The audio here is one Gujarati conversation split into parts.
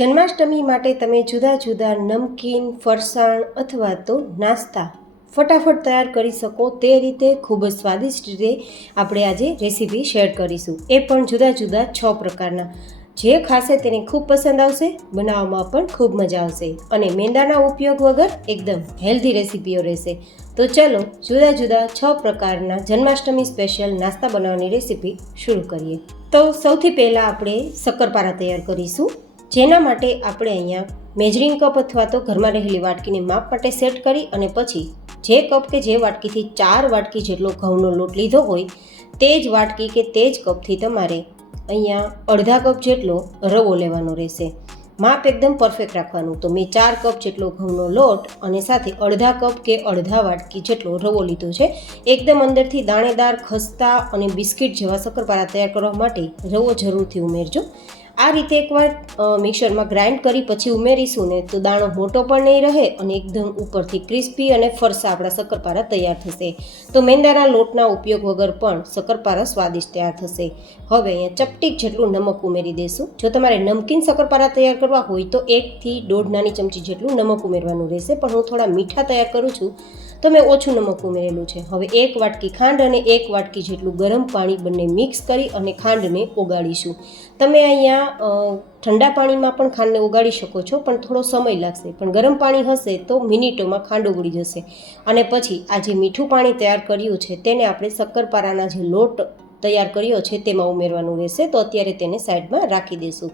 જન્માષ્ટમી માટે તમે જુદા જુદા નમકીન, ફરસાણ અથવા તો નાસ્તા ફટાફટ તૈયાર કરી શકો તે રીતે ખૂબ જ સ્વાદિષ્ટ રીતે આપણે આજે રેસીપી શેર કરીશું. એ પણ જુદા જુદા 6 પ્રકારના. જે ખાશે તેને ખૂબ પસંદ આવશે, બનાવવામાં પણ ખૂબ મજા આવશે અને મેંદાના ઉપયોગ વગર એકદમ હેલ્ધી રેસીપીઓ રહેશે. તો ચલો જુદા જુદા 6 પ્રકારના જન્માષ્ટમી સ્પેશિયલ નાસ્તા બનાવવાની રેસીપી શરૂ કરીએ. તો સૌથી પહેલાં આપણે શક્કરપારા તૈયાર કરીશું. જેના માટે આપણે અહીંયા મેજરિંગ કપ અથવા તો ઘરમાં રહેલી વાટકીને માપ માટે સેટ કરી અને પછી જે કપ કે જે વાટકીથી 4 વાટકી જેટલો ઘઉંનો લોટ લીધો હોય તે જ વાટકી કે તે જ કપથી તમારે અહીંયા અડધા કપ જેટલો રવો લેવાનો રહેશે. માપ એકદમ પરફેક્ટ રાખવાનું. તો મેં 4 કપ જેટલો ઘઉંનો લોટ અને સાથે અડધા કપ કે અડધા વાટકી જેટલો રવો લીધો છે. એકદમ અંદરથી દાણેદાર, ખસ્તા અને બિસ્કિટ જેવા શક્કરપારા તૈયાર કરવા માટે રવો જરૂરથી ઉમેરજો. આ રીતે એકવાર મિક્સરમાં ગ્રાઇન્ડ કરી પછી ઉમેરીશું ને તો દાણો મોટો પણ નહીં રહે અને એકદમ ઉપરથી ક્રિસ્પી અને ફરસા આપણા શક્કરપારા તૈયાર થશે. તો મેંદાના લોટના ઉપયોગ વગર પણ શક્કરપારા સ્વાદિષ્ટ તૈયાર થશે. હવે અહીંયા ચપટીક જેટલું નમક ઉમેરી દઈશું. જો તમારે નમકીન શક્કરપારા તૈયાર કરવા હોય તો 1 થી 1.5 નાની ચમચી જેટલું નમક ઉમેરવાનું રહેશે, પણ હું થોડા મીઠા તૈયાર કરું છું તો મેં ઓછું નમક ઉમેરેલું છે. હવે 1 વાટકી ખાંડ અને 1 વાટકી જેટલું ગરમ પાણી બંને મિક્સ કરી અને ખાંડને ઓગાળીશું. તમે અહીંયા ઠંડા પાણીમાં પણ ખાંડને ઓગાળી શકો છો, પણ થોડો સમય લાગશે. પણ ગરમ પાણી હશે તો મિનિટોમાં ખાંડ ઓગળી જશે. અને પછી આ જે મીઠું પાણી તૈયાર કર્યું છે તેને આપણે શક્કરપારાના જે લોટ તૈયાર કર્યો છે તેમાં ઉમેરવાનું રહેશે. તો અત્યારે તેને સાઈડમાં રાખી દઈશું.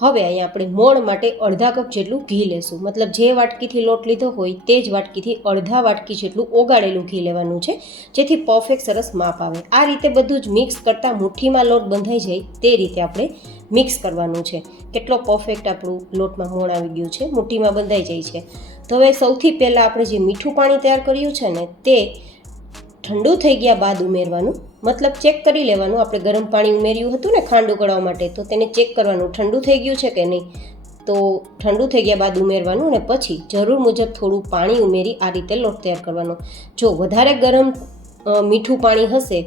હવે અહીંયા આપણે મોણ માટે અડધા કપ જેટલું ઘી લેશું. મતલબ જે વાટકીથી લોટ લીધો હોય તે જ વાટકીથી અડધા વાટકી જેટલું ઓગાળેલું ઘી લેવાનું છે, જેથી પરફેક્ટ સરસ માપ આવે. આ રીતે બધું જ મિક્સ કરતાં મુઠ્ઠીમાં લોટ બંધાઈ જાય તે રીતે આપણે મિક્સ કરવાનું છે. કેટલો પરફેક્ટ આપણું લોટમાં મોણ આવી ગયું છે, મુઠ્ઠીમાં બંધાઈ જાય છે. તો હવે સૌથી પહેલાં આપણે જે મીઠું પાણી તૈયાર કર્યું છે ને તે ઠંડુ થઈ ગયા બાદ ઉમેરવાનું. મતલબ ચેક કરી લેવાનું. આપણે ગરમ પાણી ઉમેર્યું હતું ને ખાંડ ઉકળવા માટે, તો તેને ચેક કરવાનું ઠંડુ થઈ ગયું છે કે નહીં. તો ઠંડુ થઈ ગયા બાદ ઉમેરવાનું અને પછી જરૂર મુજબ થોડું પાણી ઉમેરી આ રીતે લોટ તૈયાર કરવાનો. જો વધારે ગરમ મીઠું પાણી હશે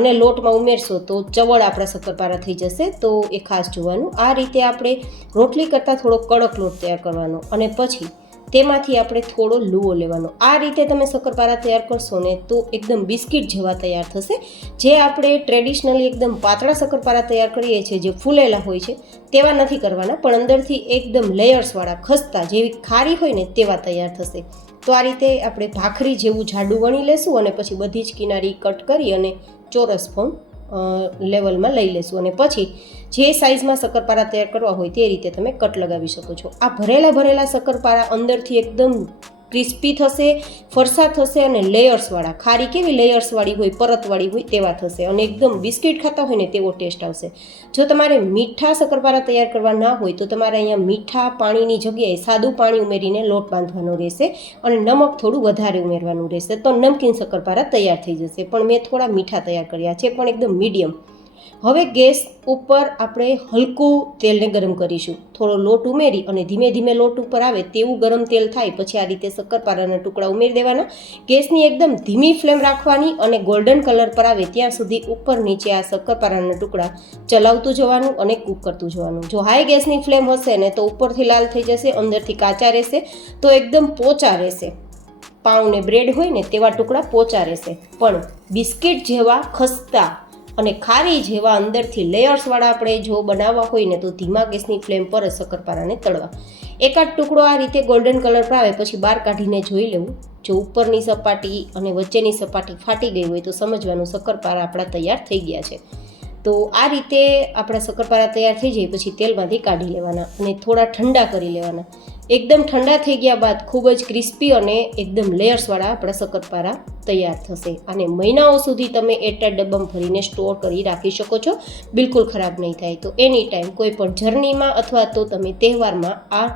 અને લોટમાં ઉમેરશો તો ચવળ આપણા શક્કરપારા થઈ જશે, તો એ ખાસ જોવાનું. આ રીતે આપણે રોટલી કરતાં થોડો કડક લોટ તૈયાર કરવાનો અને પછી તેમાંથી આપણે થોડો લૂવો લેવાનો. આ રીતે તમે શક્કરપારા તૈયાર કરશો ને તો એકદમ બિસ્કિટ જેવા તૈયાર થશે. જે આપણે ટ્રેડિશનલી એકદમ પાતળા શક્કરપારા તૈયાર કરીએ છીએ જે ફૂલેલા હોય છે તેવા નથી કરવાના, પણ અંદરથી એકદમ લેયર્સવાળા, ખસ્તા, જેવી ખારી હોય ને તેવા તૈયાર થશે. તો આ રીતે આપણે ભાખરી જેવું જાડું વણી લેશું અને પછી બધી જ કિનારી કટ કરી અને ચોરસ ફોર્મ લેવલમાં લઈ લેશું અને પછી જે સાઇઝમાં શક્કરપારા તૈયાર કરવા હોય તે રીતે તમે કટ લગાવી શકો છો. આ ભરેલા શક્કરપારા અંદરથી એકદમ ક્રિસ્પી થશે, ફરસા થશે અને લેયર્સવાળા, ખારી કેવી લેયર્સવાળી હોય, પરતવાળી હોય તેવા થશે અને એકદમ બિસ્કિટ ખાતા હોય ને તેવો ટેસ્ટ આવશે. જો તમારે મીઠા શક્કરપારા તૈયાર કરવા ના હોય તો તમારે અહીંયા મીઠા પાણીની જગ્યાએ સાદું પાણી ઉમેરીને લોટ બાંધવાનો રહેશે અને નમક થોડું વધારે ઉમેરવાનું રહેશે. તો નમકીન શક્કરપારા તૈયાર થઈ જશે. પણ મેં થોડા મીઠા તૈયાર કર્યા છે, પણ એકદમ મીડિયમ. હવે ગેસ ઉપર આપણે હલકું તેલને ગરમ કરીશું. થોડો લોટ ઉમેરી અને ધીમે ધીમે લોટ ઉપર આવે તેવું ગરમ તેલ થાય પછી આ રીતે શક્કરપારાના ટુકડા ઉમેરી દેવાના. ગેસની એકદમ ધીમી ફ્લેમ રાખવાની અને ગોલ્ડન કલર પર આવે ત્યાં સુધી ઉપર નીચે આ શક્કરપારાના ટુકડા ચલાવતું જવાનું અને કૂક કરતું જવાનું. જો હાઈ ગેસની ફ્લેમ હશે ને તો ઉપરથી લાલ થઈ જશે, અંદરથી કાચા રહેશે, તો એકદમ પોચા રહેશે. પાઉં ને બ્રેડ હોય ને તેવા ટુકડા પોચા રહેશે, પણ બિસ્કિટ જેવા ખસ્તા અને ખારી જેવા અંદરથી લેયર્સવાળા આપણે જો બનાવવા હોય ને તો ધીમા ગેસની ફ્લેમ પર જ શક્કરપારાને તળવા. એકાદ ટુકડો આ રીતે ગોલ્ડન કલર પર આવે પછી બહાર કાઢીને જોઈ લેવું. જો ઉપરની સપાટી અને વચ્ચેની સપાટી ફાટી ગઈ હોય તો સમજવાનું શક્કરપારા આપણા તૈયાર થઈ ગયા છે. તો આ રીતે આપણા શક્કરપારા તૈયાર થઈ જાય પછી તેલમાંથી કાઢી લેવાના અને થોડા ઠંડા કરી લેવાના. એકદમ ઠંડા થઈ ગયા બાદ ખૂબ જ ક્રિસ્પી અને એકદમ લેયર્સવાળા આપણા શક્કરપારા તૈયાર થશે. અને મહિનાઓ સુધી તમે એરટાઇટ ડબ્બામાં ભરીને સ્ટોર કરી રાખી શકો છો, બિલકુલ ખરાબ નહીં થાય. તો એની ટાઈમ કોઈ પણ જર્નીમાં અથવા તો તમે તહેવારમાં આ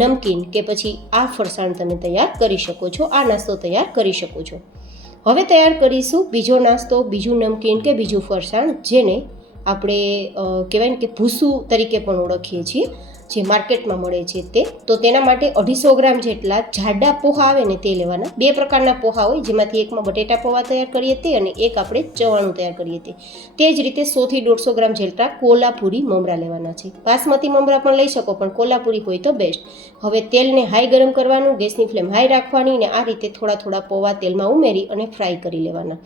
નમકીન કે પછી આ ફરસાણ તમે તૈયાર કરી શકો છો, આ નાસ્તો તૈયાર કરી શકો છો. હવે તૈયાર કરીશું બીજો નાસ્તો, બીજું નમકીન કે બીજું ફરસાણ, જેને આપણે કહેવાય ને કે ભૂસું તરીકે પણ ઓળખીએ છીએ. જે માર્કેટમાં મળે છે તે. તો તેના માટે 250 ગ્રામ જેટલા જાડા પોહા આવે ને તે લેવાના. 2 પ્રકારના પોહા હોય, જેમાંથી એકમાં બટેટા પૌવા તૈયાર કરીએ તે અને એક આપણે ચવાણું તૈયાર કરીએ તે. તે જ રીતે 100 થી 150 ગ્રામ જેટલા કોલ્હાપુરી મમરા લેવાના છે. બાસમતી મમરા પણ લઈ શકો, પણ કોલ્હાપુરી હોય તો બેસ્ટ. હવે તેલને હાઈ ગરમ કરવાનું, ગેસની ફ્લેમ હાઈ રાખવાની અને આ રીતે થોડા થોડા પૌવા તેલમાં ઉમેરી અને ફ્રાય કરી લેવાના.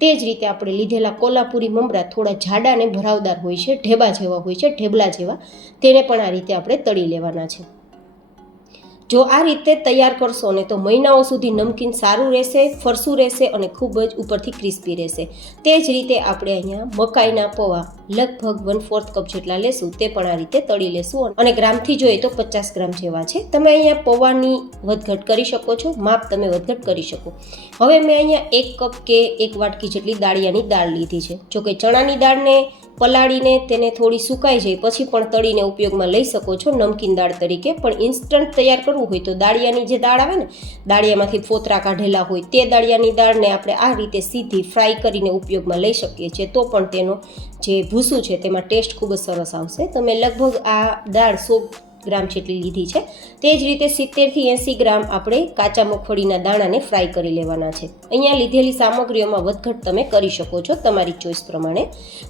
તે જ રીતે આપણે લીધેલા કોલ્હાપુરી મમરા થોડા જાડા અને ભરાવદાર હોય છે, ઢેબા જેવા હોય છે, ઢેબલા જેવા, તેને પણ આ રીતે આપણે તળી લેવાના છે. જો આ રીતે તૈયાર કરશો ને તો મહિનાઓ સુધી નમકીન સારું રહેશે, ફરસું રહેશે અને ખૂબ જ ઉપરથી ક્રિસ્પી રહેશે. તે જ રીતે આપણે અહીંયા મકાઈના પૌવા લગભગ 1/4 કપ જેટલા લેશું, તે પણ આ રીતે તળી લેશું અને ગ્રામથી જોઈએ તો 50 ગ્રામ જેવા છે. તમે અહીંયા પૌવાની વધઘટ કરી શકો છો, માપ તમે વધઘટ કરી શકો. હવે મેં અહીંયા 1 કપ કે 1 વાટકી જેટલી દાળિયાની દાળ લીધી છે. જો કે ચણાની દાળને પલાળીને તેને થોડી સુકાઈ જાય પછી પણ તળીને ઉપયોગમાં લઈ શકો છો નમકીન દાળ તરીકે. પણ ઇન્સ્ટન્ટ તૈયાર કરવું હોય તો દાળિયાની જે દાળ આવે ને, દાળિયામાંથી ફોતરા કાઢેલા હોય તે દાળિયાની દાળને આપણે આ રીતે સીધી ફ્રાય કરીને ઉપયોગમાં લઈ શકીએ છીએ. તો પણ તેનો જે ભૂસું છે તેમાં ટેસ્ટ ખૂબ જ સરસ આવશે. તો મેં લગભગ આ દાળ 100 ગ્રામ જેટલી લીધી છે. તે જ રીતે 70 થી 80 ગ્રામ આપણે કાચા મગફળીના દાણાને ફ્રાય કરી લેવાના છે. અહીંયા લીધેલી સામગ્રીઓમાં વધઘટ તમે કરી શકો છો તમારી ચોઈસ પ્રમાણે.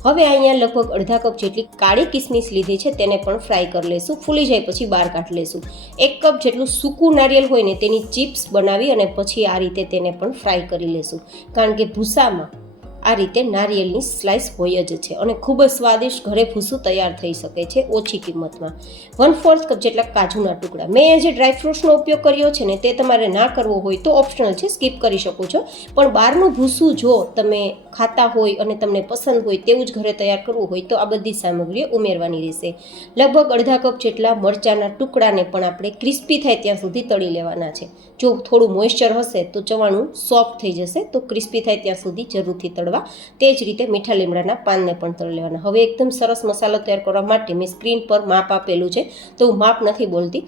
હવે અહીંયા લગભગ અડધા કપ જેટલી કાળી કિસમિસ લીધી છે, તેને પણ ફ્રાય કરી લેશું. ફૂલી જાય પછી બહાર કાઢી લેશું. 1 કપ જેટલું સૂકું નારિયેળ હોય ને તેની ચિપ્સ બનાવી અને પછી આ રીતે તેને પણ ફ્રાય કરી લેશું. કારણ કે ભૂસામાં આ રીતે નારિયેળની સ્લાઇસ હોય જ છે અને ખૂબ જ સ્વાદિષ્ટ ઘરે ભૂસું તૈયાર થઈ શકે છે ઓછી કિંમતમાં. 1/4 કપ જેટલા કાજુના ટુકડા. મેં જે ડ્રાયફ્રૂટ્સનો ઉપયોગ કર્યો છે ને તે તમારે ના કરવો હોય તો ઓપ્શનલ છે, સ્કીપ કરી શકો છો. પણ બહારનું ભૂસું જો તમે ખાતા હોય અને તમને પસંદ હોય તેવું જ ઘરે તૈયાર કરવું હોય તો આ બધી સામગ્રીઓ ઉમેરવાની રહેશે. લગભગ અડધા કપ જેટલા મરચાંના ટુકડાને પણ આપણે ક્રિસ્પી થાય ત્યાં સુધી તળી લેવાના છે. જો થોડું મોઇસ્ચર હશે તો ચવાણું સોફ્ટ થઈ જશે, તો ક્રિસ્પી થાય ત્યાં સુધી જરૂરથી તળવા. તે જ રીતે મીઠા લીમડાના પાનને પણ તળી લેવાના. હવે એકદમ સરસ મસાલો તૈયાર કરવા માટે મેં સ્ક્રીન પર માપ આપેલું છે, તો હું માપ નથી બોલતી.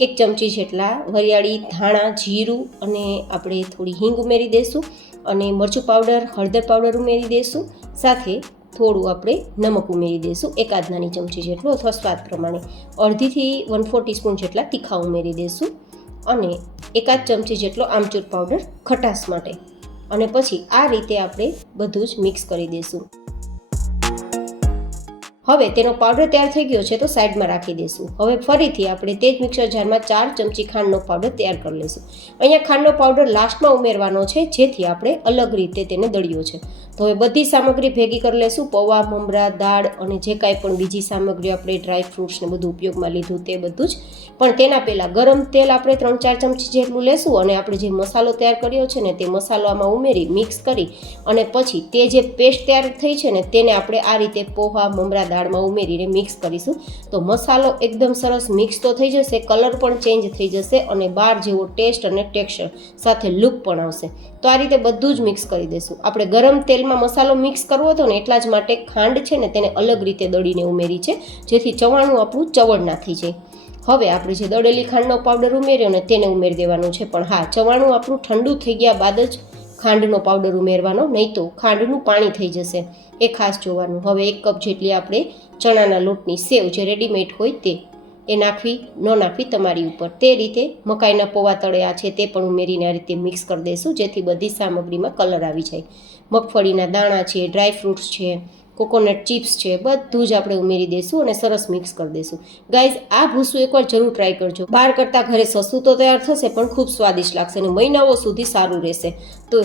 1 ચમચી જેટલા વરિયાળી, ધાણા, જીરું અને આપણે થોડી હિંગ ઉમેરી દઈશું અને મરચું પાવડર, હળદર પાવડર ઉમેરી દઈશું. સાથે થોડું આપણે નમક ઉમેરી દઈશું, 1 નાની ચમચી જેટલું અથવા સ્વાદ પ્રમાણે. 1/2 થી 1/4 ટીસ્પૂન જેટલા તીખા ઉમેરી દઈશું અને 1 ચમચી જેટલો આમચૂર પાવડર ખટાશ માટે. અને પછી આ રીતે આપણે બધું જ મિક્સ કરી દઈશું. હવે તેનો પાવડર તૈયાર થઈ ગયો છે તો સાઈડમાં રાખી દઈશું. હવે ફરીથી આપણે તે જ મિક્સર જારમાં 4 ચમચી ખાંડનો પાવડર તૈયાર કરી લઈશું. અહીંયા ખાંડનો પાવડર લાસ્ટમાં ઉમેરવાનો છે જેથી આપણે અલગ રીતે તેને દળ્યો છે. તો હવે બધી સામગ્રી ભેગી કરી લઈશું. પૌવા, મમરા, દાળ અને જે કાંઈ પણ બીજી સામગ્રી આપણે ડ્રાય ફ્રૂટ્સ ને બધું ઉપયોગમાં લીધું તે બધું જ. પણ તેના પહેલાં ગરમ તેલ આપણે 3-4 ચમચી જેટલું લેશું અને આપણે જે મસાલો તૈયાર કર્યો છે ને તે મસાલો આમાં ઉમેરી મિક્સ કરી અને પછી તે જે પેસ્ટ તૈયાર થઈ છે ને તેને આપણે આ રીતે પોહા, મમરા, દાળમાં ઉમેરીને મિક્સ કરીશું. તો મસાલો એકદમ સરસ મિક્સ તો થઈ જશે, કલર પણ ચેન્જ થઈ જશે અને બાર જેવો ટેસ્ટ અને ટેક્સચર સાથે લુક પણ આવશે. તો આ રીતે બધું જ મિક્સ કરી દઈશું. આપણે ગરમ તેલમાં મસાલો મિક્સ કરવો હતો ને એટલા જ માટે ખાંડ છે ને તેને અલગ રીતે દળીને ઉમેરી છે, જેથી ચવાણું આપણું ચવડ ના થઈ જાય. હવે આપણે જે દળેલી ખાંડનો પાવડર ઉમેર્યો ને તેને ઉમેરી દેવાનું છે. પણ હા, ચવાણું આપણું ઠંડુ થઈ ગયા બાદ જ ખાંડનો પાવડર ઉમેરવાનો, નહીં તો ખાંડનું પાણી થઈ જશે, એ ખાસ જોવાનું. હવે 1 કપ જેટલી આપણે ચણાના લોટની સેવ જે રેડીમેડ હોય તે એ નાખવી ન નાખવી તમારી ઉપર. તે રીતે મકાઈના પૌવા તળ્યા છે તે પણ ઉમેરીને આ રીતે મિક્સ કરી દઈશું જેથી બધી સામગ્રીમાં કલર આવી જાય. મગફળીના દાણા છે, ડ્રાય ફ્રૂટ્સ છે, કોકોનટ ચિપ્સ છે, બધું જ આપણે ઉમેરી દઈશું અને સરસ મિક્સ કરી દઈશું. ગાઈઝ, આ ભૂસું એકવાર જરૂર ટ્રાય કરજો. બહાર કરતાં ઘરે સસ્તું તો તૈયાર થશે પણ ખૂબ સ્વાદિષ્ટ લાગશે અને મહિનાઓ સુધી સારું રહેશે. તો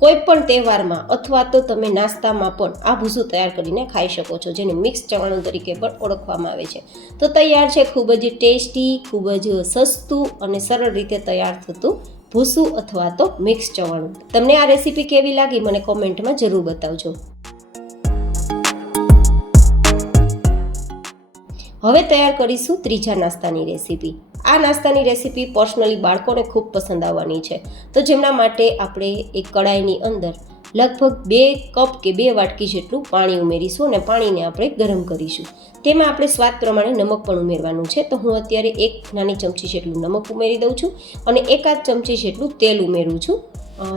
કોઈ પણ તહેવારમાં અથવા તો તમે નાસ્તામાં પણ આ ભૂસું તૈયાર કરીને ખાઈ શકો છો, જેને મિક્સ ચવાણું તરીકે પણ ઓળખવામાં આવે છે. તો તૈયાર છે ખૂબ જ ટેસ્ટી, ખૂબ જ સસ્તું અને સરળ રીતે તૈયાર થતું ભૂસું અથવા તો મિક્સ ચવાણું. તમને આ રેસીપી કેવી લાગી મને કોમેન્ટમાં જરૂર બતાવજો. હવે તૈયાર કરીશું ત્રીજા નાસ્તાની રેસીપી. આ નાસ્તાની રેસીપી પર્સનલી બાળકોને ખૂબ પસંદ આવવાની છે. તો જેમના માટે આપણે એક કડાઈની અંદર લગભગ 2 કપ કે 2 વાટકી જેટલું પાણી ઉમેરીશું અને પાણીને આપણે ગરમ કરીશું. તેમાં આપણે સ્વાદ પ્રમાણે નમક પણ ઉમેરવાનું છે. તો હું અત્યારે 1 નાની ચમચી જેટલું નમક ઉમેરી દઉં છું અને 1 ચમચી જેટલું તેલ ઉમેરું છું.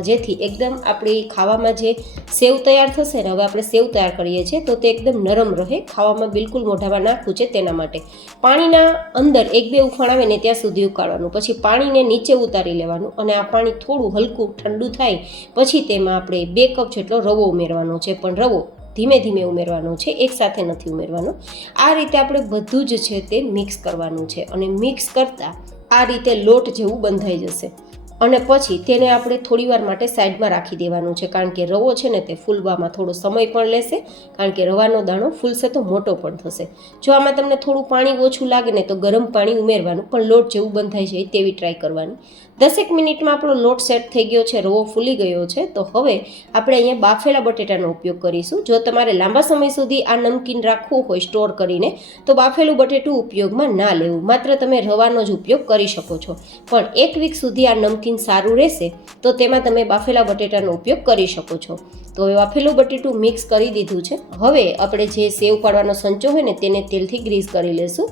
જેથી એકદમ આપણી ખાવામાં જે સેવ તૈયાર થશે ને, હવે આપણે સેવ તૈયાર કરીએ છીએ તો તે એકદમ નરમ રહે, ખાવામાં બિલકુલ મોઢામાં નાખવું છે તેના માટે. પાણીના અંદર 1-2 ઉફાણ આવે ને ત્યાં સુધી ઉકાળવાનું, પછી પાણીને નીચે ઉતારી લેવાનું અને આ પાણી થોડું હલકું ઠંડુ થાય પછી તેમાં આપણે 2 કપ જેટલો રવો ઉમેરવાનો છે, પણ રવો ધીમે ધીમે ઉમેરવાનો છે, એકસાથે નથી ઉમેરવાનો. આ રીતે આપણે બધું જ છે તે મિક્સ કરવાનું છે અને મિક્સ કરતાં આ રીતે લોટ જેવું બંધાઈ જશે અને પછી તેને આપણે થોડીવાર માટે સાઈડમાં રાખી દેવાનું છે, કારણ કે રવો છે ને તે ફૂલવામાં થોડો સમય પણ લેશે, કારણ કે રવાનો દાણો ફૂલશે તો મોટો પણ થશે. જો આમાં તમને થોડું પાણી ઓછું લાગે ને તો ગરમ પાણી ઉમેરવાનું, પણ લોટ જેવું બંધાઈ જાય તેવી ટ્રાય કરવાની. 10 મિનિટમાં આપણો લોટ સેટ થઈ ગયો છે, રવો ફૂલી ગયો છે. તો હવે આપણે અહીંયા બાફેલા બટેટાનો ઉપયોગ કરીશું. જો તમારે લાંબા સમય સુધી આ નમકીન રાખવું હોય સ્ટોર કરીને તો બાફેલું બટેટું ઉપયોગમાં ના લેવું, માત્ર તમે રવાનો જ ઉપયોગ કરી શકો છો. પણ 1 વીક સુધી આ નમકીન સારું રહેશે તો તેમાં તમે બાફેલા બટેટાનો ઉપયોગ કરી શકો છો. તો હવે બાફેલું બટેટું મિક્સ કરી દીધું છે. હવે આપણે જે સેવ પાડવાનો સંચો હોય ને તેને તેલથી ગ્રીસ કરી લેશું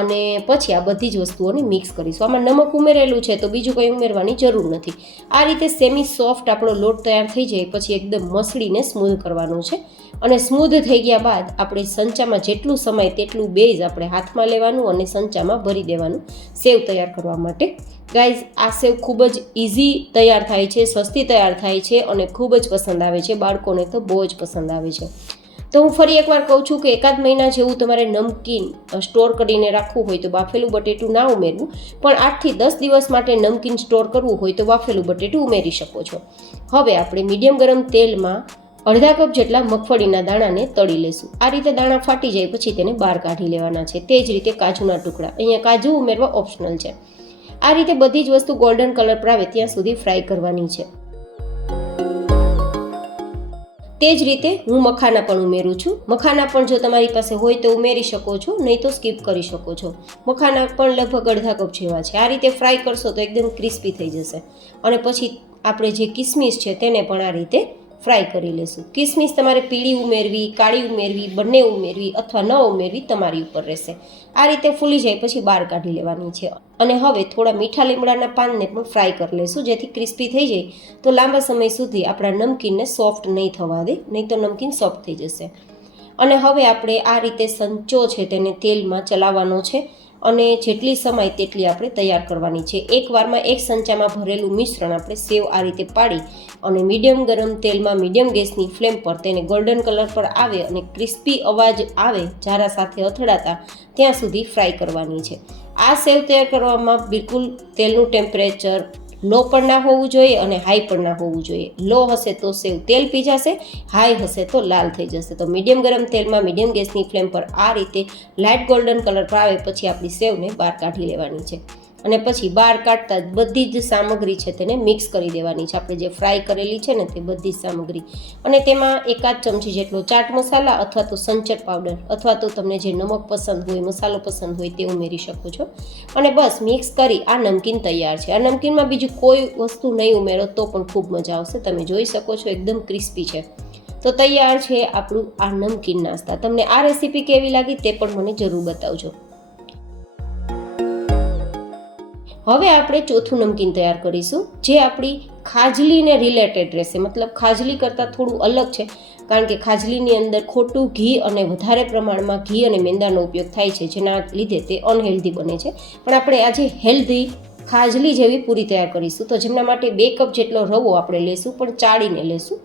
અને પછી આ બધી જ વસ્તુઓને મિક્સ કરીશું. આમાં નમક ઉમેરેલું છે તો બીજું કંઈ ઉમેરવાની જરૂર નથી. આ રીતે સેમી સોફ્ટ આપણો લોટ તૈયાર થઈ જાય પછી એકદમ મસળીને સ્મૂધ કરવાનું છે અને સ્મૂધ થઈ ગયા બાદ આપણે સંચામાં જેટલું સમાય તેટલું બેઝ આપણે હાથમાં લેવાનું અને સંચામાં ભરી દેવાનું સેવ તૈયાર કરવા માટે. ગાઈઝ, આ સેવ ખૂબ જ ઇઝી તૈયાર થાય છે, સસ્તી તૈયાર થાય છે અને ખૂબ જ પસંદ આવે છે, બાળકોને તો બહુ જ પસંદ આવે છે. તો હું ફરી એકવાર કહું છું કે 1 મહિના જેવું તમારે નમકીન સ્ટોર કરીને રાખવું હોય તો બાફેલું બટેટું ના ઉમેરવું, પણ 8 થી 10 દિવસ માટે નમકીન સ્ટોર કરવું હોય તો બાફેલું બટેટું ઉમેરી શકો છો. હવે આપણે મીડિયમ ગરમ તેલમાં અડધા કપ જેટલા મગફળીના દાણાને તળી લેશું. આ રીતે દાણા ફાટી જાય પછી તેને બહાર કાઢી લેવાના છે. તે જ રીતે કાજુના ટુકડા, અહીંયા કાજુ ઉમેરવા ઓપ્શનલ છે. આ રીતે બધી જ વસ્તુ ગોલ્ડન કલર પર આવે ત્યાં સુધી ફ્રાય કરવાની છે. તે જ રીતે હું મખાના પણ ઉમેરું છું. મખાના પણ જો તમારી પાસે હોય તો ઉમેરી શકો છો, નહીં તો સ્કીપ કરી શકો છો. મખાના પણ લગભગ અડધા કપ જેવા છે. આ રીતે ફ્રાય કરશો તો એકદમ ક્રિસ્પી થઈ જશે. અને પછી આપણે જે કિસમિસ છે તેને પણ આ રીતે ફ્રાય કરી લેશું. કિસમિસ તમારે પીળી ઉમેરવી, કાળી ઉમેરવી, બંને ઉમેરવી અથવા ન ઉમેરવી તમારી ઉપર રહેશે. આ રીતે ફૂલી જાય પછી બહાર કાઢી લેવાની છે. અને હવે થોડા મીઠા લીમડાના પાનને પણ ફ્રાય કરી લેશું, જેથી ક્રિસ્પી થઈ જાય તો લાંબા સમય સુધી આપણા નમકીનને સોફ્ટ નહીં થવા દે, નહીં તો નમકીન સોફ્ટ થઈ જશે. અને હવે આપણે આ રીતે સંચો છે તેને તેલમાં ચલાવવાનો છે અને જેટલી સમાય તેટલી આપણે તૈયાર કરવાની છે. એકવારમાં 1 સંચામાં ભરેલું મિશ્રણ આપણે સેવ આ રીતે પાડી અને મીડિયમ ગરમ તેલમાં મીડિયમ ગેસની ફ્લેમ પર તેને ગોલ્ડન કલર પર આવે અને ક્રિસ્પી અવાજ આવે જારા સાથે અથડાતા ત્યાં સુધી ફ્રાય કરવાની છે. આ સેવ તૈયાર કરવામાં બિલકુલ તેલનું ટેમ્પરેચર લો પણ ના હોવું જોઈએ અને હાઈ પણ ના હોવું જોઈએ. લો હશે તો સેવ તેલ પી જશે, હાઈ હશે તો લાલ થઈ જશે. તો મીડિયમ ગરમ તેલમાં મીડિયમ ગેસની ફ્લેમ પર આ રીતે લાઇટ ગોલ્ડન કલર પર આવે પછી આપણી સેવને બહાર કાઢી લેવાની છે. અને પછી બહાર કાઢતા જ બધી જ સામગ્રી છે તેને મિક્સ કરી દેવાની છે, આપણે જે ફ્રાય કરેલી છે ને તે બધી જ સામગ્રી. અને તેમાં 1 ચમચી જેટલો ચાટ મસાલા અથવા તો સંચર પાવડર અથવા તો તમને જે નમક પસંદ હોય, મસાલો પસંદ હોય તે ઉમેરી શકો છો. અને બસ મિક્સ કરી આ નમકીન તૈયાર છે. આ નમકીનમાં બીજું કોઈ વસ્તુ નહીં ઉમેરો તો પણ ખૂબ મજા આવશે. તમે જોઈ શકો છો એકદમ ક્રિસ્પી છે. તો તૈયાર છે આપણું આ નમકીન નાસ્તા. તમને આ રેસીપી કેવી લાગી તે પણ મને જરૂર બતાવજો. હવે આપણે ચોથું નમકીન તૈયાર કરીશું, જે આપણી ખાજલીને રિલેટેડ રહેશે. મતલબ ખાજલી કરતાં થોડું અલગ છે, કારણ કે ખાજલીની અંદર ખોટું ઘી અને વધારે પ્રમાણમાં ઘી અને મેંદાનો ઉપયોગ થાય છે, જેના લીધે તે અનહેલ્ધી બને છે. પણ આપણે આજે હેલ્ધી ખાજલી જેવી પૂરી તૈયાર કરીશું. તો જેમના માટે 2 કપ જેટલો રવો આપણે લેશું, પણ ચાળીને લેશું.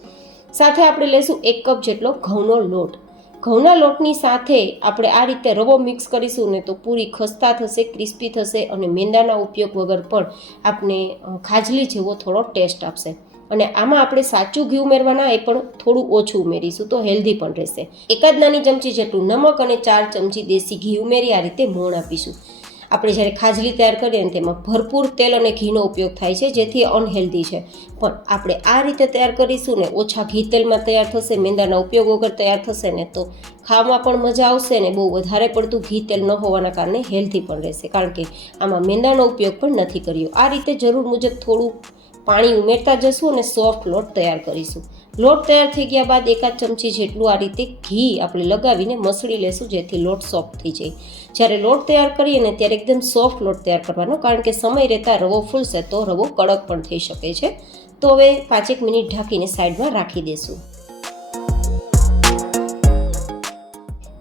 સાથે આપણે લેશું 1 કપ જેટલો ઘઉંનો લોટ. ઘઉંના લોટની સાથે આપણે આ રીતે રવો મિક્સ કરીશું ને તો પૂરી ખસ્તા થશે, ક્રિસ્પી થશે અને મેંદાના ઉપયોગ વગર પણ આપણે ખાજલી જેવો થોડો ટેસ્ટ આપશે. અને આમાં આપણે સાચું ઘી ઉમેરવાના, એ પણ થોડું ઓછું ઉમેરીશું તો હેલ્ધી પણ રહેશે. 1 નાની ચમચી જેટલું નમક અને 4 ચમચી દેશી ઘી ઉમેરી આ રીતે મોણ આપીશું. આપણે જ્યારે ખાજલી તૈયાર કરીએ ને તેમાં ભરપૂર તેલ અને ઘીનો ઉપયોગ થાય છે, જેથી અનહેલ્ધી છે. પણ આપણે આ રીતે તૈયાર કરીશું ને ઓછા ઘી તેલમાં તૈયાર થશે, મેંદાના ઉપયોગ વગર તૈયાર થશે ને તો ખાવામાં પણ મજા આવશે ને બહુ વધારે પડતું ઘી તેલ ન હોવાના કારણે હેલ્ધી પણ રહેશે, કારણ કે આમાં મેંદાનો ઉપયોગ પણ નથી કર્યો. આ રીતે જરૂર મુજબ થોડું પાણી ઉમેરતા જશું અને સોફ્ટ લોટ તૈયાર કરીશું. લોટ તૈયાર થઈ ગયા બાદ એકાદ ચમચી જેટલું આ રીતે ઘી આપણે લગાવીને મસળી લેશું, જેથી લોટ સોફ્ટ થઈ જાય. જ્યારે લોટ તૈયાર કરીએ ને ત્યારે એકદમ સોફ્ટ લોટ તૈયાર કરવાનો, કારણ કે સમય રહેતા રવો ફૂલશે તો રવો કડક પણ થઈ શકે છે. તો હવે 5 મિનિટ ઢાંકીને સાઈડમાં રાખી દઈશું.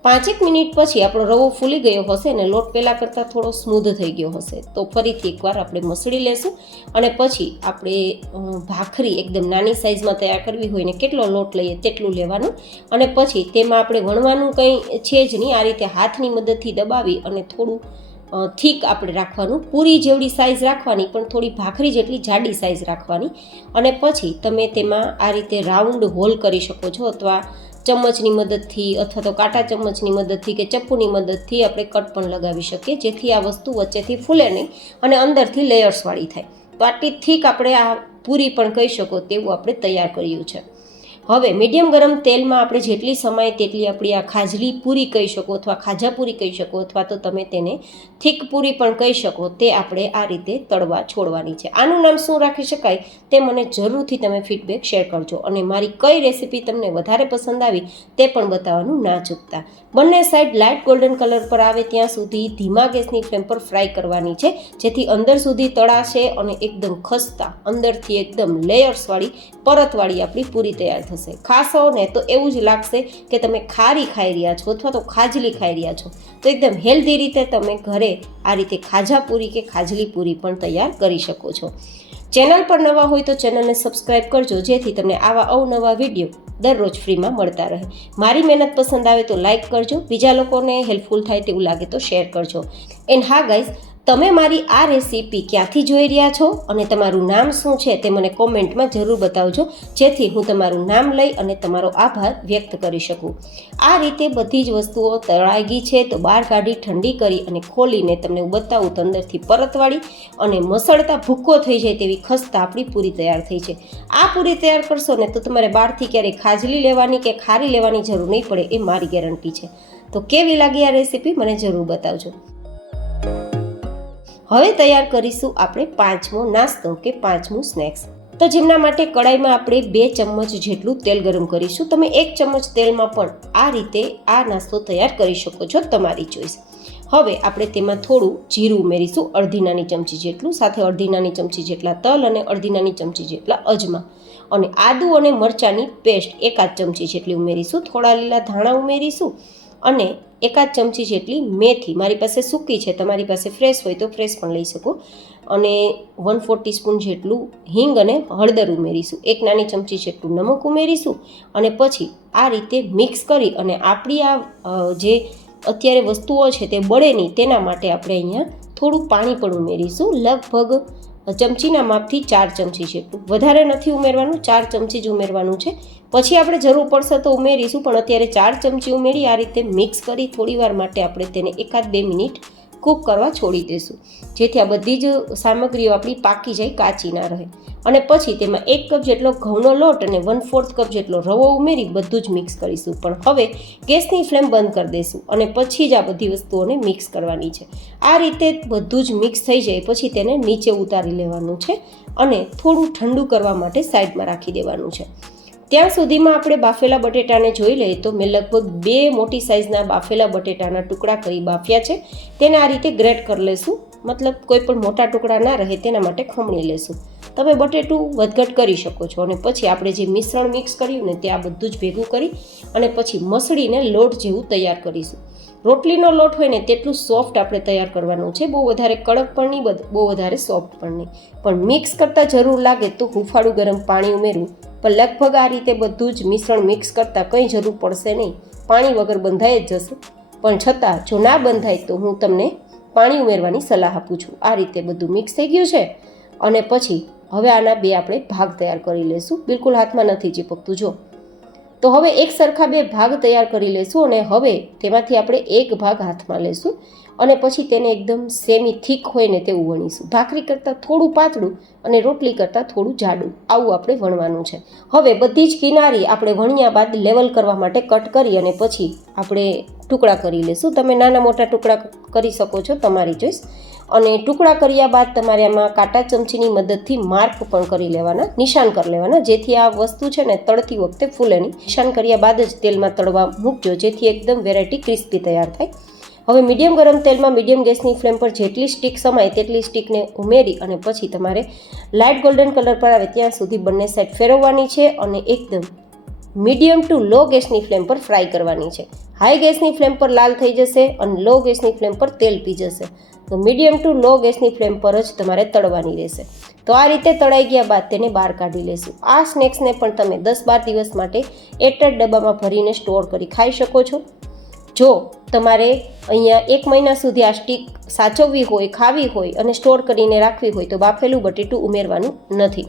5 મિનિટ પછી આપણો રવો ફૂલી ગયો હશે અને લોટ પહેલાં કરતાં થોડો સ્મૂધ થઈ ગયો હશે. તો ફરીથી એકવાર આપણે મસળી લેશું અને પછી આપણે ભાખરી એકદમ નાની સાઇઝમાં તૈયાર કરવી હોય ને કેટલો લોટ લઈએ તેટલું લેવાનું અને પછી તેમાં આપણે વણવાનું કંઈ છે જ નહીં. આ રીતે હાથની મદદથી દબાવી અને થોડું થીક આપણે રાખવાનું, પૂરી જેવડી સાઇઝ રાખવાની પણ થોડી ભાખરી જેટલી જાડી સાઇઝ રાખવાની. અને પછી તમે તેમાં આ રીતે રાઉન્ડ હોલ કરી શકો છો, અથવા ચમચની મદદથી અથવા તો કાંટા ચમચની મદદથી કે ચપ્પુની મદદથી આપણે કટ પણ લગાવી શકીએ, જેથી આ વસ્તુ વચ્ચેથી ફૂલે નહીં અને અંદરથી લેયર્સવાળી થાય. તો આટલી થીક આપણે આ પૂરી પણ કહી શકો તેવું આપણે તૈયાર કર્યું છે. હવે મીડિયમ ગરમ તેલમાં આપણે જેટલી સમાય તેટલી આપણી આ ખાજલી પૂરી કહી શકો અથવા ખાજા પૂરી કહી શકો, અથવા તો તમે તેને થીક પૂરી પણ કહી શકો, તે આપણે આ રીતે તળવા છોડવાની છે. આનું નામ શું રાખી શકાય તે મને જરૂરથી તમે ફીડબેક શેર કરજો અને મારી કઈ રેસીપી તમને વધારે પસંદ આવી તે પણ બતાવવાનું ના ચૂકતા. બંને સાઈડ લાઇટ ગોલ્ડન કલર પર આવે ત્યાં સુધી ધીમા ગેસની ફ્લેમ પર ફ્રાય કરવાની છે, જેથી અંદર સુધી તળાશે અને એકદમ ખસ્તા અંદરથી એકદમ લેયર્સવાળી પરતવાળી આપણી પૂરી તૈયાર થશે. ખાશો ને તો એવું જ લાગશે કે તમે ખારી ખાઈ રહ્યા છો અથવા તો ખાજલી ખાઈ રહ્યા છો. તો એકદમ હેલ્ધી રીતે તમે ઘરે આ રીતે ખાજા પૂરી કે ખાજલી પૂરી પણ તૈયાર કરી શકો છો. ચેનલ પર નવા હોય તો ચેનલને સબસ્ક્રાઈબ કરજો, જેથી તમને આવા અવનવા વિડીયો દરરોજ ફ્રીમાં મળતા રહે. મારી મહેનત પસંદ આવે તો લાઇક કરજો, બીજા લોકોને હેલ્પફુલ થાય તેવું લાગે તો શેર કરજો. એન્ડ હા ગાઈઝ, તમે મારી આ રેસીપી ક્યાંથી જોઈ રહ્યા છો અને તમારું નામ શું છે તે મને કોમેન્ટમાં જરૂર બતાવજો, જેથી હું તમારું નામ લઈ અને તમારો આભાર વ્યક્ત કરી શકું. આ રીતે બધી જ વસ્તુઓ તળાઈ ગઈ છે તો બહાર કાઢી ઠંડી કરી અને ખોલીને તમને હું બતાવું તો અંદરથી પરતવાળી અને મસળતા ભૂક્કો થઈ જાય તેવી ખસ્તા આપણી પૂરી તૈયાર થઈ છે. આ પૂરી તૈયાર કરશો ને તો તમારે બહારથી ક્યારેય ખાજલી લેવાની કે ખારી લેવાની જરૂર નહીં પડે, એ મારી ગેરંટી છે. તો કેવી લાગી આ રેસીપી મને જરૂર બતાવજો. હવે તૈયાર કરીશું આપણે 5મો નાસ્તો કે 5મું સ્નેક્સ. તો જેમના માટે કડાઈમાં આપણે 2 ચમચ જેટલું તેલ ગરમ કરીશું. તમે 1 ચમચ તેલમાં પણ આ રીતે આ નાસ્તો તૈયાર કરી શકો છો, તમારી ચોઈસ. હવે આપણે તેમાં થોડું જીરું ઉમેરીશું, અડધી નાની ચમચી જેટલું, સાથે અડધી નાની ચમચી જેટલા તલ અને અડધી નાની ચમચી જેટલા અજમા, અને આદુ અને મરચાંની પેસ્ટ 1 ચમચી જેટલી ઉમેરીશું. થોડા લીલા ધાણા ઉમેરીશું અને 1 ચમચી જેટલી મેથી, મારી પાસે સૂકી છે, તમારી પાસે ફ્રેશ હોય તો ફ્રેશ પણ લઈ શકો, અને 1/4 ટીસ્પૂન જેટલું હિંગ અને હળદર ઉમેરીશું. 1 નાની ચમચી જેટલું નમક ઉમેરીશું અને પછી આ રીતે મિક્સ કરી અને આપણી આ જે અત્યારે વસ્તુઓ છે તે બળે નહીં તેના માટે આપણે અહીંયા થોડું પાણી પણ ઉમેરીશું. લગભગ ચમચીના માપથી 4 ચમચી જેટલું, વધારે નથી ઉમેરવાનું, 4 ચમચી જ ઉમેરવાનું છે. પછી આપણે જરૂર પડશે તો ઉમેરીશું, પણ અત્યારે 4 ચમચી ઉમેરી આ રીતે મિક્સ કરી થોડીવાર માટે આપણે તેને 1-2 મિનિટ કૂક કરવા છોડી દઈશું, જેથી આ બધી જ સામગ્રીઓ આપણી પાકી જાય, કાચી ના રહે. અને પછી તેમાં 1 કપ જેટલો ઘઉંનો લોટ અને 1/4 કપ જેટલો રવો ઉમેરી બધું જ મિક્સ કરીશું. પણ હવે ગેસની ફ્લેમ બંધ કરી દઈશું અને પછી જ આ બધી વસ્તુઓને મિક્સ કરવાની છે. આ રીતે બધું જ મિક્સ થઈ જાય પછી તેને નીચે ઉતારી લેવાનું છે અને થોડું ઠંડુ કરવા માટે સાઈડમાં રાખી દેવાનું છે. ત્યાં સુધીમાં આપણે બાફેલા બટેટાને જોઈ લઈએ તો મેં લગભગ 2 મોટી સાઇઝના બાફેલા બટેટાના ટુકડા કરી બાફ્યા છે. તેને આ રીતે ગ્રેટ કરી લેશું, મતલબ કોઈ પણ મોટા ટુકડા ના રહે તેના માટે ખમણી લેશું. તમે બટેટું વધઘટ કરી શકો છો. અને પછી આપણે જે મિશ્રણ મિક્સ કર્યું ને તે આ બધું જ ભેગું કરી અને પછી મસળીને લોટ જેવું તૈયાર કરીશું. રોટલીનો લોટ હોય ને તેટલું સોફ્ટ આપણે તૈયાર કરવાનું છે, બહુ વધારે કડક પણ નહીં, બહુ વધારે સોફ્ટ પણ નહીં. પણ મિક્સ કરતાં જરૂર લાગે તો હુંફાળું ગરમ પાણી ઉમેરવું, પણ લગભગ આ રીતે બધું જ મિશ્રણ મિક્સ કરતાં કંઈ જરૂર પડશે નહીં, પાણી વગર બંધાઈ જ જશે. પણ છતાં જો ના બંધાય તો હું તમને પાણી ઉમેરવાની સલાહ આપું છું. આ રીતે બધું મિક્સ થઈ ગયું છે અને પછી હવે આના 2 આપણે ભાગ તૈયાર કરી લઈશું. બિલકુલ હાથમાં નથી ચીપકતું જો. તો હવે એક સરખા 2 ભાગ તૈયાર કરી લઈશું અને હવે તેમાંથી આપણે 1 ભાગ હાથમાં લઈશું અને પછી તેને એકદમ સેમી થીક હોય ને તેવું વણીશું. ભાખરી કરતાં થોડું પાતળું અને રોટલી કરતાં થોડું જાડું, આવું આપણે વણવાનું છે. હવે બધી જ કિનારી આપણે વણ્યા બાદ લેવલ કરવા માટે કટ કરી અને પછી આપણે ટુકડા કરી લઈશું. તમે નાના મોટા ટુકડા કરી શકો છો, તમારી ચોઈસ. અને ટુકડા કર્યા બાદ તમારે આમાં કાંટા ચમચીની મદદથી માર્ક પણ કરી લેવાના, નિશાન કરી લેવાના, જેથી આ વસ્તુ છે ને તળતી વખતે ફૂલે નહીં. નિશાન કર્યા બાદ જ તેલમાં તળવા મૂકજો, જેથી એકદમ વેરાયટી ક્રિસ્પી તૈયાર થાય. હવે મીડિયમ ગરમ તેલમાં મીડિયમ ગેસની ફ્લેમ પર જેટલી સ્ટીક સમાય તેટલી સ્ટીકને ઉમેરી અને પછી તમારે લાઇટ ગોલ્ડન કલર પર આવે ત્યાં સુધી બંને સાઈડ ફેરવવાની છે અને એકદમ મીડિયમ ટુ લો ગેસની ફ્લેમ પર ફ્રાય કરવાની છે. હાઈ ગેસની ફ્લેમ પર લાલ થઈ જશે અને લો ગેસની ફ્લેમ પર તેલ પી જશે. તો મીડિયમ ટુ લો ગેસની ફ્લેમ પર જ તમારે તળવાની રહેશે. તો આ રીતે તળાઈ ગયા બાદ તેને બહાર કાઢી લેશું. આ સ્નેક્સને પણ તમે 10-12 દિવસ માટે એરટાઇટ ડબ્બામાં ભરીને સ્ટોર કરી ખાઈ શકો છો. જો તમારે અહીંયા 1 મહિના સુધી આ સ્ટીક સાચવવી હોય, ખાવી હોય અને સ્ટોર કરીને રાખવી હોય તો બાફેલું બટેટું ઉમેરવાનું નથી.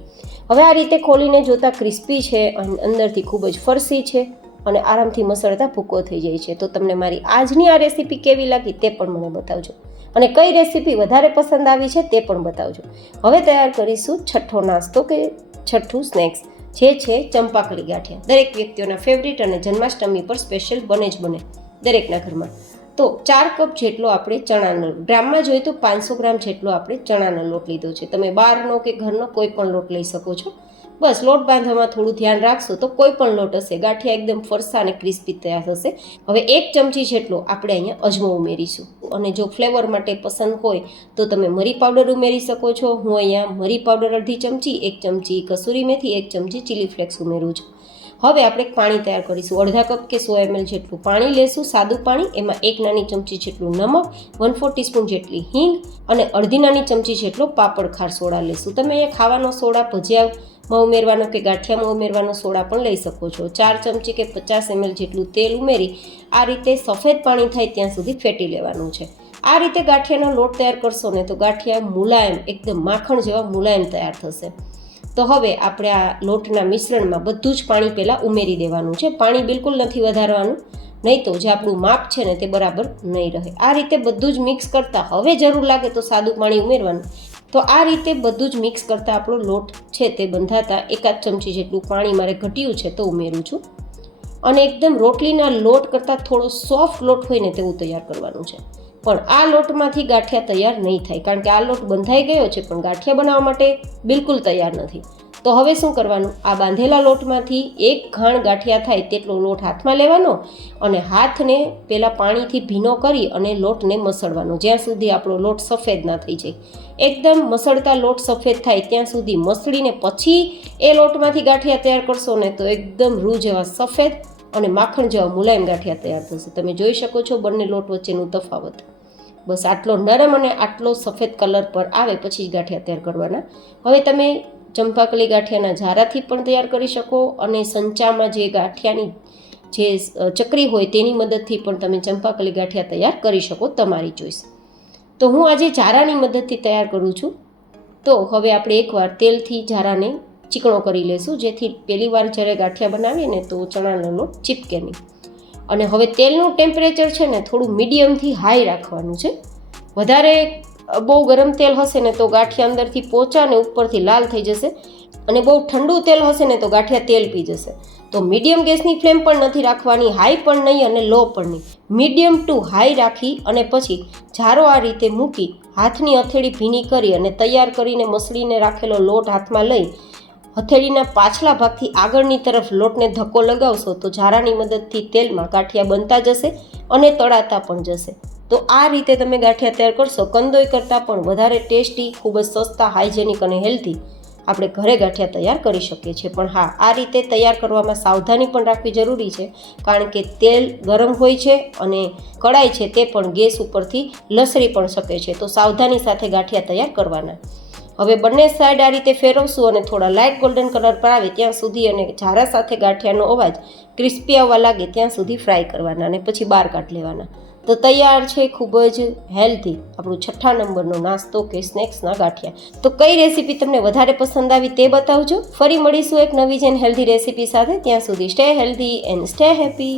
હવે આ રીતે ખોલીને જોતાં ક્રિસ્પી છે અને અંદરથી ખૂબ જ ફરસી છે અને આરામથી મસળતા ભૂકો થઈ જાય છે. તો તમને મારી આજની આ રેસીપી કેવી લાગી તે પણ મને બતાવજો અને કઈ રેસીપી વધારે પસંદ આવી છે તે પણ બતાવજો. હવે તૈયાર કરીશું છઠ્ઠો નાસ્તો કે છઠ્ઠું સ્નેક્સ, જે છે ચંપાકલી ગાંઠિયા. દરેક વ્યક્તિઓના ફેવરિટ અને જન્માષ્ટમી પર સ્પેશિયલ બને જ બને દરેકના ઘરમાં. તો 4 કપ જેટલો આપણે ચણાનો, ગ્રામમાં જોઈએ તો 500 ગ્રામ જેટલો આપણે ચણાનો લોટ લીધો છે. તમે બહારનો કે ઘરનો કોઈ પણ લોટ લઈ શકો છો. બસ લોટ બાંધવામાં થોડું ધ્યાન રાખશો તો કોઈ પણ લોટ હશે ગાંઠિયા એકદમ ફરસા અને ક્રિસ્પી તૈયાર થશે. હવે 1 ચમચી જેટલો આપણે અહીંયા અજમો ઉમેરીશું અને જો ફ્લેવર માટે પસંદ હોય તો તમે મરી પાવડર ઉમેરી શકો છો. હું અહીંયા મરી પાવડર અડધી ચમચી, 1 ચમચી કસૂરી મેથી, 1 ચમચી ચીલી ફ્લેક્સ ઉમેરું છું. હવે આપણે પાણી તૈયાર કરીશું. અડધા કપ કે 100 ml જેટલું પાણી લેશું, સાદું પાણી. એમાં 1 નાની ચમચી જેટલું નમક, 1/4 ટીસ્પૂન જેટલી હિંગ અને અડધી નાની ચમચી જેટલો પાપડ ખાર સોડા લેશું. તમે અહીંયા ખાવાનો સોડા ભજીયામાં ઉમેરવાનો કે ગાંઠિયામાં ઉમેરવાનો સોડા પણ લઈ શકો છો. 4 ચમચી કે 50 ml જેટલું તેલ ઉમેરી આ રીતે સફેદ પાણી થાય ત્યાં સુધી ફેટી લેવાનું છે. આ રીતે ગાંઠિયાનો લોટ તૈયાર કરશો ને તો ગાંઠિયા મુલાયમ, એકદમ માખણ જેવા મુલાયમ તૈયાર થશે. તો હવે આપણે આ લોટના મિશ્રણમાં બધું જ પાણી પહેલાં ઉમેરી દેવાનું છે. પાણી બિલકુલ નથી વધારવાનું, નહીં તો જે આપણું માપ છે ને તે બરાબર નહીં રહે. આ રીતે બધું જ મિક્સ કરતાં હવે જરૂર લાગે તો સાદું પાણી ઉમેરવાનું. તો આ રીતે બધું જ મિક્સ કરતાં આપણો લોટ છે તે બંધાતા 1 ચમચી જેટલું પાણી મારે ઘટ્યું છે તો ઉમેરું છું. અને એકદમ રોટલીના લોટ કરતાં થોડો સોફ્ટ લોટ હોય ને તેવું તૈયાર કરવાનું છે. પણ આ લોટમાંથી ગાંઠિયા તૈયાર નહીં થાય, કારણ કે આ લોટ બંધાઈ ગયો છે પણ ગાંઠિયા બનાવવા માટે બિલકુલ તૈયાર નથી. તો હવે શું કરવાનું, આ બાંધેલા લોટમાંથી 1 ઘાણ ગાંઠિયા થાય તેટલો લોટ હાથમાં લેવાનો અને હાથને પહેલાં પાણીથી ભીનો કરી અને લોટને મસળવાનો, જ્યાં સુધી આપણો લોટ સફેદ ના થઈ જાય. એકદમ મસળતા લોટ સફેદ થાય ત્યાં સુધી મસળીને પછી એ લોટમાંથી ગાંઠિયા તૈયાર કરશો ને તો એકદમ રૂ જેવા સફેદ અને માખણ જેવા મુલાયમ ગાંઠિયા તૈયાર થશે. તમે જોઈ શકો છો બંને લોટ વચ્ચેનું તફાવત. બસ આટલો નરમ અને આટલો સફેદ કલર પર આવે પછી જ ગાંઠિયા તૈયાર કરવાના. હવે તમે ચંપાકલી ગાંઠિયાના ઝારાથી પણ તૈયાર કરી શકો અને સંચામાં જે ગાંઠિયાની જે ચકરી હોય તેની મદદથી પણ તમે ચંપાકલી ગાંઠિયા તૈયાર કરી શકો, તમારી ચોઈસ. તો હું આજે ઝારાની મદદથી તૈયાર કરું છું. તો હવે આપણે એકવાર તેલથી ઝારાને ચીકણો કરી લેશું, જેથી પહેલી વાર જ્યારે ગાંઠિયા બનાવીએ ને તો ચણાનો લોટ ચીપકે નહીં. અને હવે તેલનું ટેમ્પરેચર છે ને થોડું મીડિયમથી હાઈ રાખવાનું છે. વધારે બહુ ગરમ તેલ હશે ને તો ગાંઠિયા અંદરથી પોચા અને ઉપરથી લાલ થઈ જશે અને બહુ ઠંડુ તેલ હશે ને તો ગાંઠિયા તેલ પી જશે. તો મીડિયમ ગેસની ફ્લેમ પણ નથી રાખવાની, હાઈ પણ નહીં અને લો પણ નહીં, મીડિયમ ટુ હાઈ રાખી અને પછી ઝારો આ રીતે મૂકી હાથની હથેળી ભીની કરી અને તૈયાર કરીને મસળીને રાખેલો લોટ હાથમાં લઈ હથેળીના પાછલા ભાગથી આગળની તરફ લોટને ધક્કો લગાવશો તો ઝારાની મદદથી તેલમાં ગાંઠિયા બનતા જશે અને તળાતા પણ જશે. તો આ રીતે તમે ગાંઠિયા તૈયાર કરશો, કંદોઈ કરતાં પણ વધારે ટેસ્ટી, ખૂબ જ સસ્તા, હાઇજેનિક અને હેલ્ધી આપણે ઘરે ગાંઠિયા તૈયાર કરી શકીએ છીએ. પણ હા, આ રીતે તૈયાર કરવામાં સાવધાની પણ રાખવી જરૂરી છે, કારણ કે તેલ ગરમ હોય છે અને કડાઈ છે તે પણ ગેસ ઉપરથી લસરી પણ શકે છે. તો સાવધાની સાથે ગાંઠિયા તૈયાર કરવાના. હવે બંને સાઈડ આ રીતે ફેરવશું અને થોડા લાઇટ ગોલ્ડન કલર પર આવે ત્યાં સુધી અને ઝારા સાથે ગાંઠિયાનો અવાજ ક્રિસ્પી આવવા લાગે ત્યાં સુધી ફ્રાય કરવાના અને પછી બહાર કાઢી લેવાના. તો તૈયાર છે ખૂબ જ હેલ્ધી આપણું 6થા નંબરનો નાસ્તો કે સ્નેક્સના ગાંઠિયા. તો કઈ રેસીપી તમને વધારે પસંદ આવી તે બતાવજો. ફરી મળીશું એક નવી જ હેલ્ધી રેસીપી સાથે. ત્યાં સુધી stay healthy and stay happy.